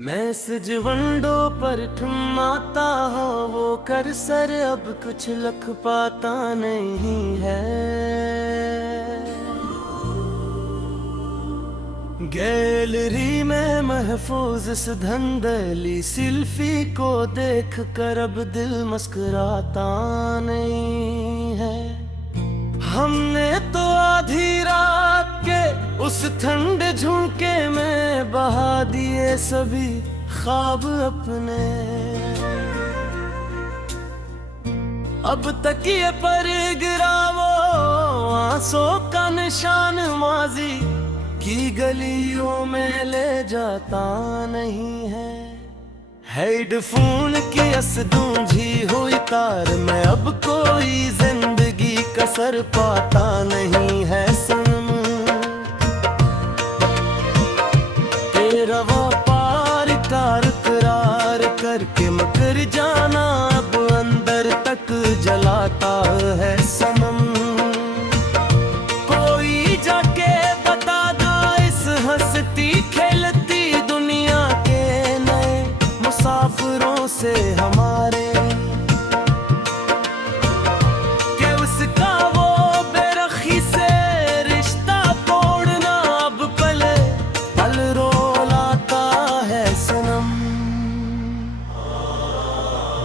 Message वंडो पर ठुमाता हो वो कर सर अब कुछ लख पाता नहीं है। गैलरी में महफूज इस धंधली सेल्फी को देख कर अब दिल मुस्कुराता नहीं है। हमने तो आधी रात के उस ठंडे झुमके में बहा दिए सभी ख्वाब अपने। अब तक ये पर गिरा वो आंसू का निशान माजी की गलियों में ले जाता नहीं है। हेडफोन की अस गूंजी हुई तार में अब कोई जिंदगी का सर पाता नहीं है। सनम तेरा व्यापार कार करार करके मकर जाना अब अंदर तक जलाता है। सनम कोई जाके बता दो इस हंसती खेलती दुनिया के नए मुसाफिरों से हमारे के उसका वो बेरखी से रिश्ता तोड़ना अब पल पल रोलाता है। सनम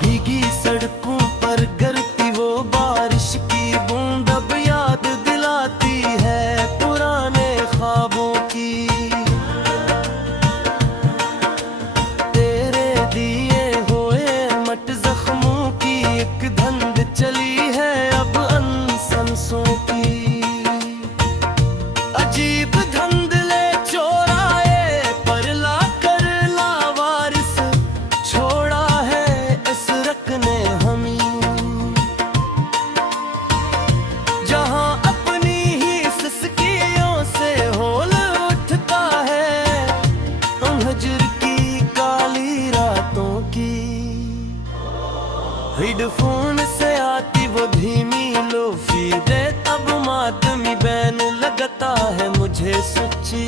भीगी सड़कों पर गिरती वो बारिश की बूंद अब याद दिलाती है पुराने ख्वाबों की। तेरे दिए हुए मट जख्मों की एक धंध चली है अब अनसंसों की। अजीब धंधले चोराए पर ला कर लावारिस छोड़ा है इस रक ने हमी। जहां अपनी ही सिसकियों से होल उठता है हजर की काली रातों की। हेडफोन से आती वो धीमी लोफी दे तब मातमी बैन लगता है मुझे सच्ची।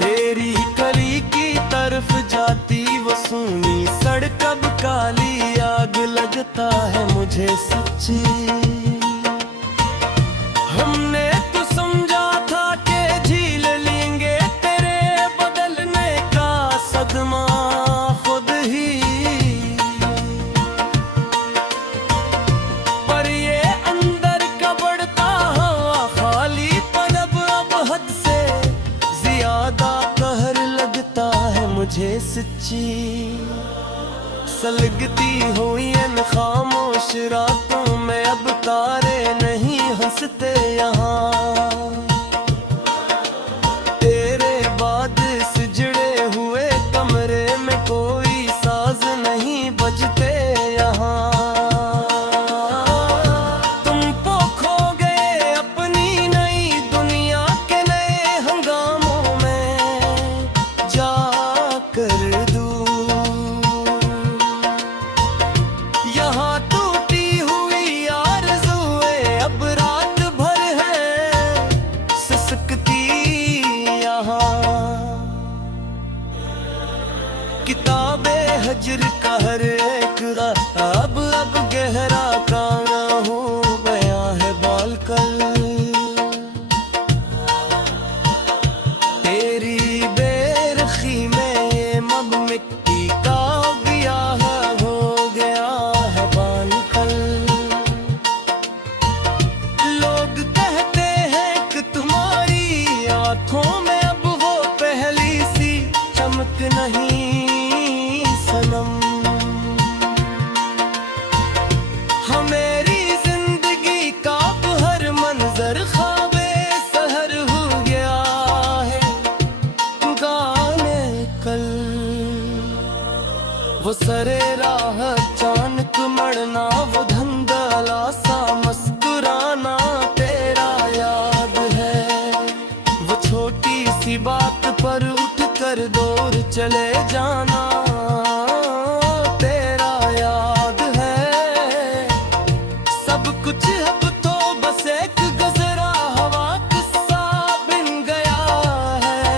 तेरी गली की तरफ जाती वो सूनी सड़क अब काली आग लगता है मुझे सच्ची। हमने तो समझा था कि झील लेंगे तेरे बदलने का सदमा खुद ही, पर ये अंदर का बढ़ता हुआ खाली पलब अब हद से ज्यादा कहर लगता है मुझे सच्ची। सलगती हुई इन खामोश रातों में अब तारे नहीं हंसते यहाँ। तेरे बाद सिजड़े हुए कमरे में कोई साज नहीं बजते यहाँ। तुम तो खो गए अपनी नई दुनिया के नए हंगामों में जाकर दूर। यहाँ टूटी हुई आरज़ुएं अब रात भर है सिसकती यहाँ। किताबे हजर का हर एक अब गहरा काना हो गया है बालकल। तेरी बेरखी में ये मब मिट्टी का गया है हो गया है बालकल। लोग कहते हैं कि तुम्हारी आंखों में अब वो पहली सी चमक नहीं सनम। हाँ मेरी जिंदगी का अब हर मंजर ख्वाबे सहर हो गया है गाने कल। वो सरे राह अचानक मड़ना वो धंधला सा मुस्कुराना तेरा याद है। वो छोटी सी बात पर उठ कर दौड़ चले जाना तेरा याद है। सब कुछ अब तो बस एक गजरा हवा किस्सा बिन गया है।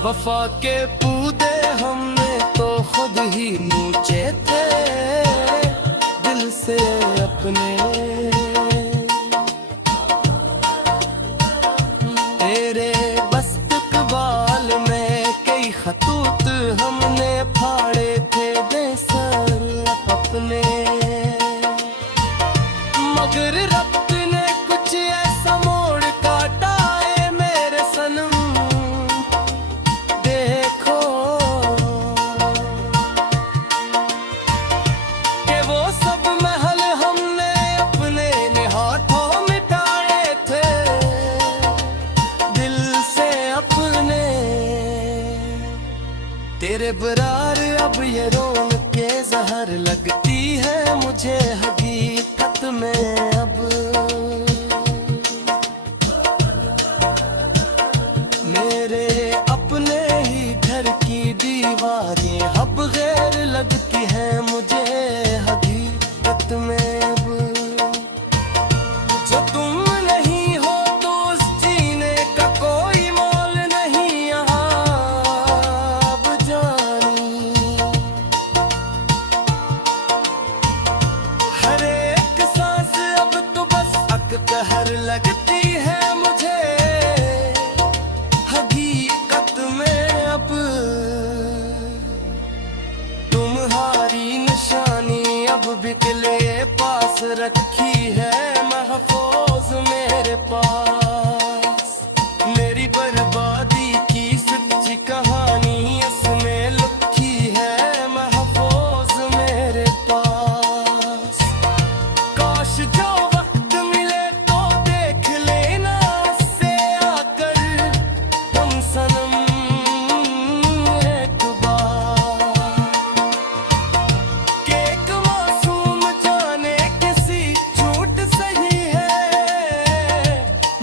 वफा के पूदे हमने तो खुद ही नोचे थे दिल से अपने। तेरे बस्त इकबाल में कई खतूत हमने फाड़े थे बेसर अपने, मगर रब ने कुछ ऐसा मोड़ काटा है मेरे सनम। देखो कि वो सब महल हमने अपने हाथों मिटाए थे दिल से अपने। तेरे बरार अब ये रोन के जहर लगती है मुझे हकीकत में अब। मेरे अपने ही घर की दीवारें अब गैर लगती है मुझे हकीकत में अब। जो तुम नहीं हो तो उस जीने का कोई मोल नहीं यहाँ अब जानी। हर एक सांस अब तो बस अकतहर लगती है मुझे हकीकत में अब। तुम्हारी निशानी अब भी किले पास रखी है महफूज मेरे पास। मेरी बर्बादी की सच्ची कहानी इसमें लिखी है महफूज मेरे पास। काश जो वक्त मिले तो देख लेना इससे आकर तुम सनम एक बार। कि एक मासूम जाने किसी झूठ सही है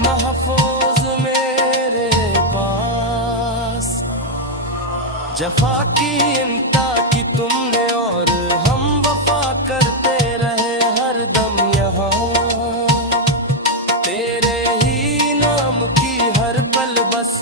महफूज मेरे पास। जफा की इंता की तुमने और हम वफा करते रहे हर दम यहाँ। तेरे ही नाम की हर पल बस